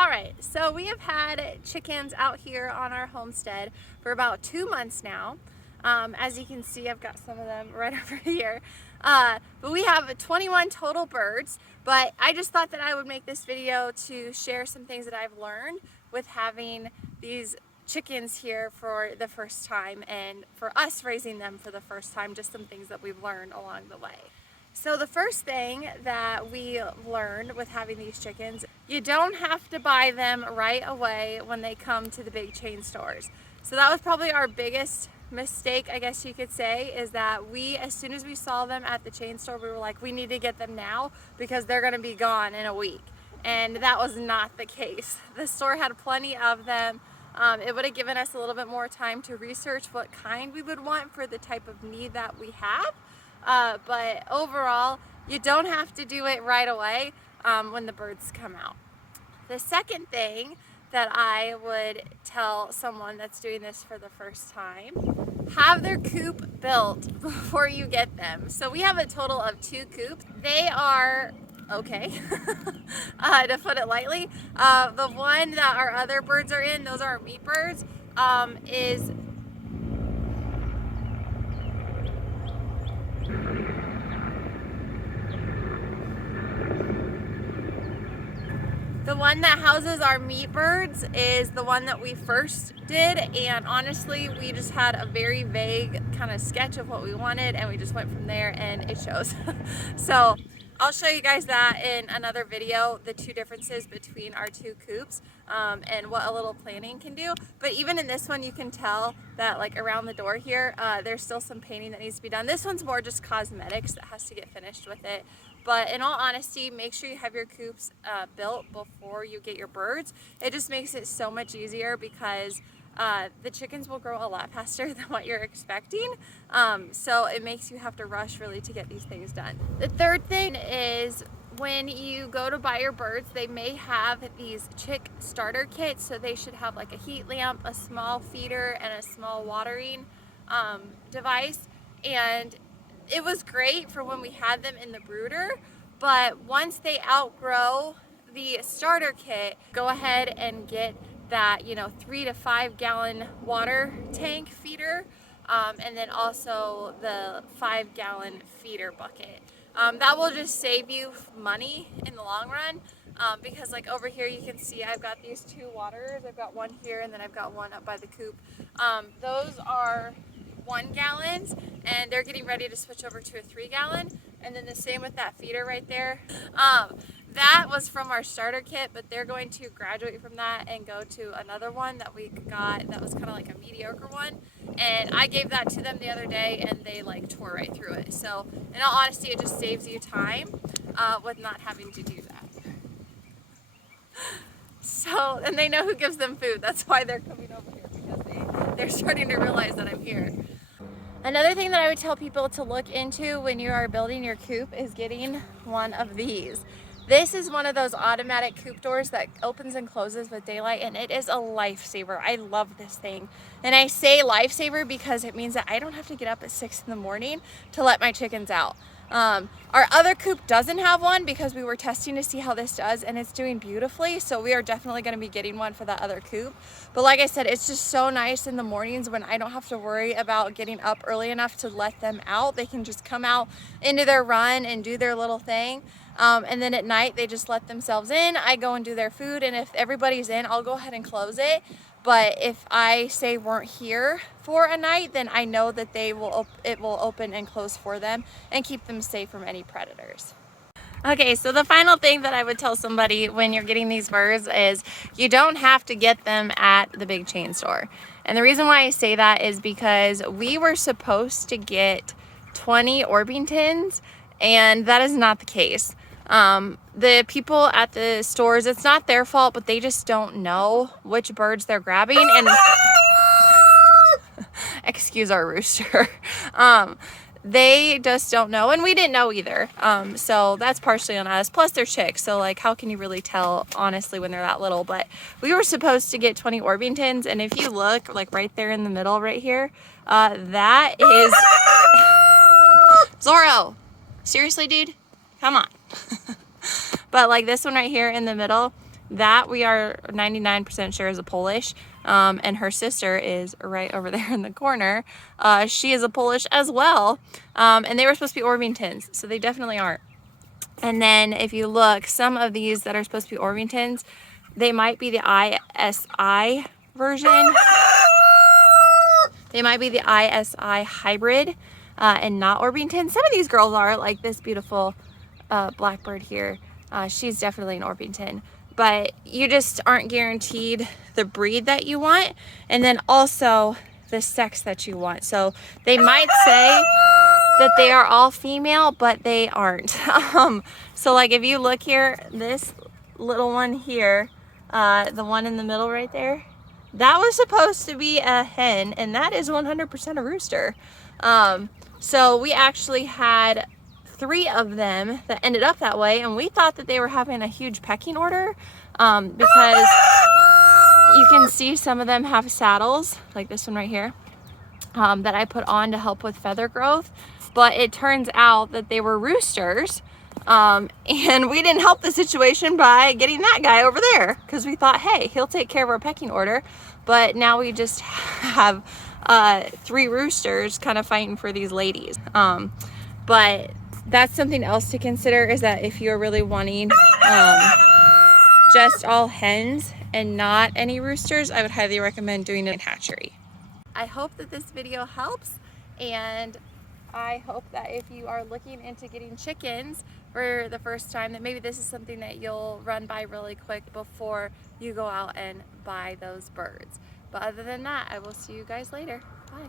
All right, so we have had chickens out here on our homestead for about 2 months now. As you can see, I've got some of them right over here. But we have 21 total birds, but I just thought that I would make this video to share some things that I've learned with having these chickens here for the first time, and for us raising them for the first time, just some things that we've learned along the way. So the first thing that we learned with having these chickens, you don't have to buy them right away when they come to the big chain stores. So that was probably our biggest mistake, I guess you could say, is that as soon as we saw them at the chain store, we were like, we need to get them now because they're gonna be gone in a week. And that was not the case. The store had plenty of them. It would have given us a little bit more time to research what kind we would want for the type of need that we have. But overall, you don't have to do it right away when the birds come out. The second thing that I would tell someone that's doing this for the first time, have their coop built before you get them. So we have a total of 2 coops. They are okay, to put it lightly. The one that our other birds are in, those are our meat birds, is the one that houses our meat birds is the one that we first did, and honestly we just had a very vague kind of sketch of what we wanted and we just went from there, and it shows. So I'll show you guys that in another video, the 2 differences between our 2 coops and what a little planning can do. But even in this one you can tell that, like, around the door here, there's still some painting that needs to be done. This one's more just cosmetics that has to get finished with it. But in all honesty, make sure you have your coops built before you get your birds. It just makes it so much easier because the chickens will grow a lot faster than what you're expecting. So it makes you have to rush really to get these things done. The third thing is, when you go to buy your birds, they may have these chick starter kits. So they should have like a heat lamp, a small feeder, and a small watering device. And it was great for when we had them in the brooder, but once they outgrow the starter kit, go ahead and get that, 3 to 5 gallon water tank feeder, and then also the 5 gallon feeder bucket. That will just save you money in the long run, because like over here you can see I've got these 2 waterers. I've got one here and then I've got one up by the coop. Those are 1 gallons, and they're getting ready to switch over to a 3 gallon, and then the same with that feeder right there. That was from our starter kit, but they're going to graduate from that and go to another one that we got that was kind of like a mediocre one, and I gave that to them the other day and they like tore right through it. So in all honesty, it just saves you time with not having to do that. So, and they know who gives them food. That's why they're coming over here, because they're starting to realize that I'm here. Another thing that I would tell people to look into when you are building your coop is getting one of these. This is one of those automatic coop doors that opens and closes with daylight, and it is a lifesaver. I love this thing. And I say lifesaver because it means that I don't have to get up at 6 in the morning to let my chickens out. Our other coop doesn't have one because we were testing to see how this does, and it's doing beautifully. So we are definitely going to be getting one for that other coop. But like I said, it's just so nice in the mornings when I don't have to worry about getting up early enough to let them out. They can just come out into their run and do their little thing. And then at night they just let themselves in. I go and do their food, and if everybody's in, I'll go ahead and close it. But if I say weren't here for a night, then I know that it will open and close for them and keep them safe from any predators. Okay, so the final thing that I would tell somebody when you're getting these birds is you don't have to get them at the big chain store. And the reason why I say that is because we were supposed to get 20 Orpingtons, and that is not the case. The people at the stores, it's not their fault, but they just don't know which birds they're grabbing, and excuse our rooster. They just don't know, and we didn't know either. So that's partially on us. Plus they're chicks, so like how can you really tell honestly when they're that little? But we were supposed to get 20 Orpingtons, and if you look like right there in the middle right here, that is Zorro. Seriously, dude? Come on. But like this one right here in the middle, That we are 99% sure is a Polish, and her sister is right over there in the corner. She is a Polish as well, and they were supposed to be Orvingtons, so they definitely aren't. And then if you look, some of these that are supposed to be Orvingtons, they might be the ISI version. They might be the ISI hybrid and not Orvington. Some of these girls are, like this beautiful blackbird here. She's definitely an Orvington. But you just aren't guaranteed the breed that you want, and then also the sex that you want. So they might say that they are all female, but they aren't. So like if you look here, this little one here, the one in the middle right there, that was supposed to be a hen, and that is 100% a rooster. So we actually had 3 of them that ended up that way, and we thought that they were having a huge pecking order, because you can see some of them have saddles, like this one right here, that I put on to help with feather growth. But it turns out that they were roosters, and we didn't help the situation by getting that guy over there, because we thought, hey, he'll take care of our pecking order. But now we just have 3 roosters kind of fighting for these ladies. But that's something else to consider, is that if you're really wanting just all hens and not any roosters, I would highly recommend doing a hatchery. I hope that this video helps, and I hope that if you are looking into getting chickens for the first time, that maybe this is something that you'll run by really quick before you go out and buy those birds. But other than that, I will see you guys later. Bye.